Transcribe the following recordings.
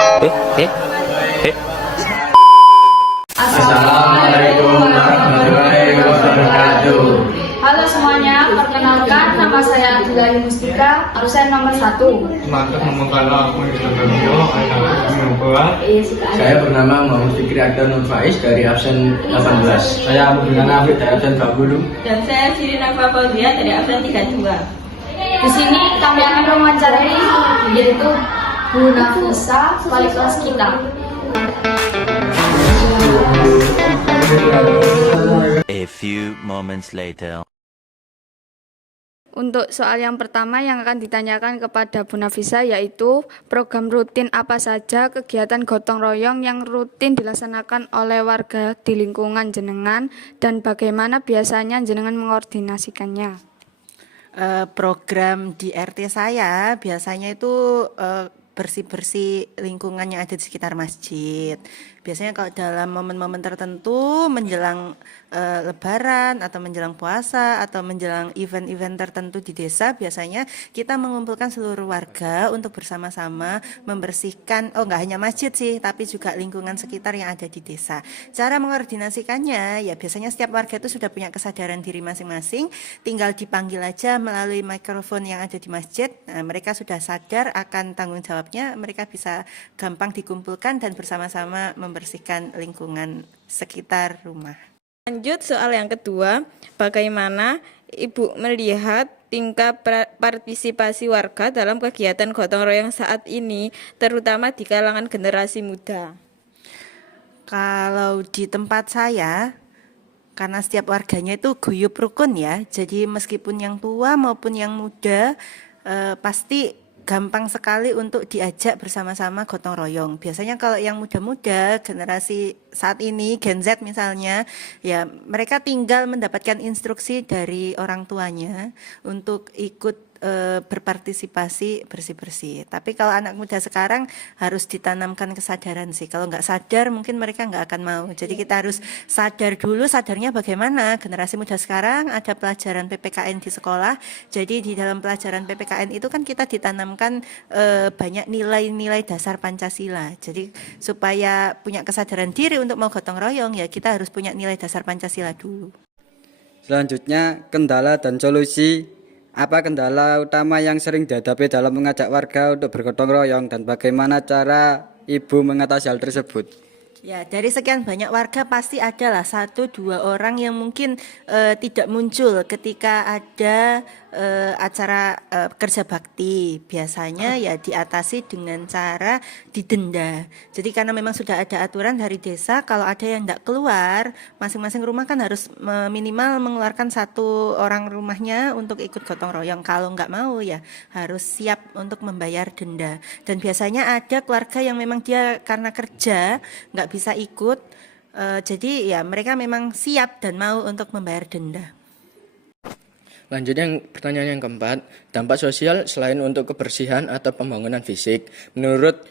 Assalamualaikum warahmatullahi wabarakatuh. Halo semuanya, perkenalkan nama saya Abdullah Mustika, absen nomor 1. Saya bernama Muhammad Fikri Akbar Nur Faiz dari absen 18. Saya Abu Bilana Afid dari absen 20. Dan saya Sirin Akbar Fauzia dari absen 32. Di sini kami akan mewawancarai yaitu Bu Nafisa, wali kelas kita. A few moments later. Untuk soal yang pertama yang akan ditanyakan kepada Bu Nafisa yaitu program rutin apa saja kegiatan gotong royong yang rutin dilaksanakan oleh warga di lingkungan jenengan dan bagaimana biasanya jenengan mengkoordinasikannya. Program di RT saya biasanya itu bersih-bersih lingkungan yang ada di sekitar masjid. Biasanya kalau dalam momen-momen tertentu menjelang Lebaran atau menjelang puasa atau menjelang event-event tertentu di desa, biasanya kita mengumpulkan seluruh warga untuk bersama-sama membersihkan, nggak hanya masjid sih, tapi juga lingkungan sekitar yang ada di desa. Cara mengkoordinasikannya, ya biasanya setiap warga itu sudah punya kesadaran diri masing-masing, tinggal dipanggil aja melalui mikrofon yang ada di masjid. Nah, mereka sudah sadar akan tanggung jawabnya, mereka bisa gampang dikumpulkan dan bersama-sama membersihkan lingkungan sekitar rumah. Lanjut soal yang kedua, bagaimana Ibu melihat tingkat partisipasi warga dalam kegiatan gotong royong saat ini, terutama di kalangan generasi muda? Kalau di tempat saya, karena setiap warganya itu guyup rukun ya, jadi meskipun yang tua maupun yang muda pasti gampang sekali untuk diajak bersama-sama gotong royong. Biasanya kalau yang muda-muda, generasi saat ini, Gen Z misalnya, ya mereka tinggal mendapatkan instruksi dari orang tuanya untuk ikut berpartisipasi bersih-bersih. Tapi kalau anak muda sekarang harus ditanamkan kesadaran sih. Kalau nggak sadar mungkin mereka nggak akan mau. Jadi kita harus sadar dulu, sadarnya bagaimana. Generasi muda sekarang ada pelajaran PPKN di sekolah. Jadi di dalam pelajaran PPKN itu kan kita ditanamkan banyak nilai-nilai dasar Pancasila. Jadi supaya punya kesadaran diri untuk mau gotong royong, ya kita harus punya nilai dasar Pancasila dulu. Selanjutnya, kendala dan solusi. Apa kendala utama yang sering dihadapi dalam mengajak warga untuk bergotong royong dan bagaimana cara Ibu mengatasi hal tersebut? Ya, dari sekian banyak warga pasti adalah 1-2 orang yang mungkin tidak muncul ketika ada acara kerja bakti. Biasanya ya diatasi dengan cara didenda. Jadi karena memang sudah ada aturan dari desa, kalau ada yang tidak keluar, masing-masing rumah kan harus minimal mengeluarkan 1 orang rumahnya untuk ikut gotong royong. Kalau nggak mau ya harus siap untuk membayar denda. Dan biasanya ada keluarga yang memang dia karena kerja nggak bisa ikut, jadi ya mereka memang siap dan mau untuk membayar denda. Lanjut yang pertanyaan yang keempat, dampak sosial selain untuk kebersihan atau pembangunan fisik, menurut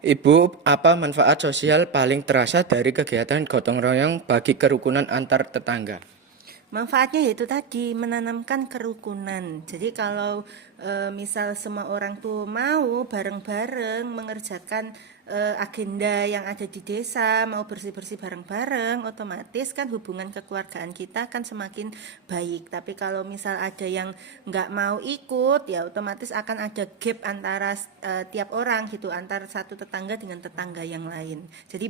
Ibu apa manfaat sosial paling terasa dari kegiatan gotong royong bagi kerukunan antar tetangga? Manfaatnya yaitu tadi menanamkan kerukunan. Jadi kalau misal semua orang tuh mau bareng-bareng mengerjakan agenda yang ada di desa, mau bersih-bersih bareng-bareng, otomatis kan hubungan kekeluargaan kita kan semakin baik. Tapi kalau misal ada yang nggak mau ikut, ya otomatis akan ada gap antara tiap orang gitu, antara satu tetangga dengan tetangga yang lain. Jadi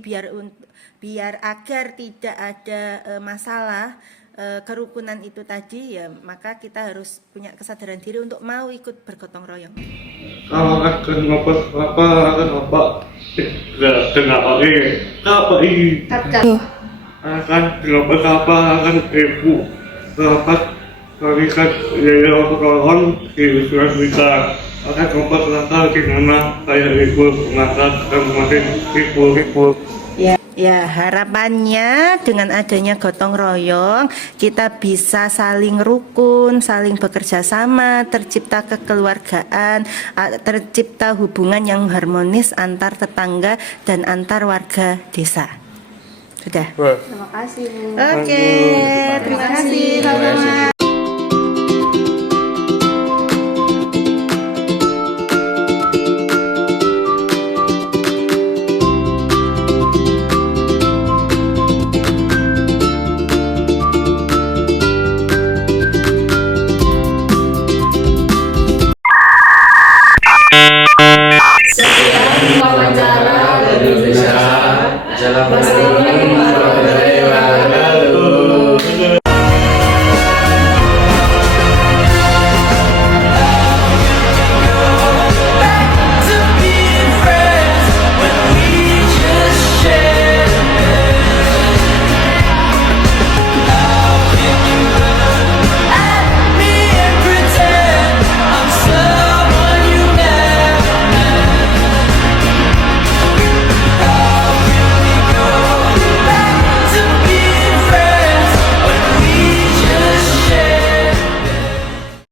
biar agar tidak ada masalah kerukunan itu tadi, ya maka kita harus punya kesadaran diri untuk mau ikut bergotong royong. Kalau akan apa ibu dapat berikan biaya untuk orang di surat kita akan coba kelakar gimana kayak ibu mengangkat dan makin ibu. Ya, harapannya dengan adanya gotong royong kita bisa saling rukun, saling bekerja sama, tercipta kekeluargaan, tercipta hubungan yang harmonis antar tetangga dan antar warga desa. Sudah. Terima kasih, Bu. Oke, terima kasih.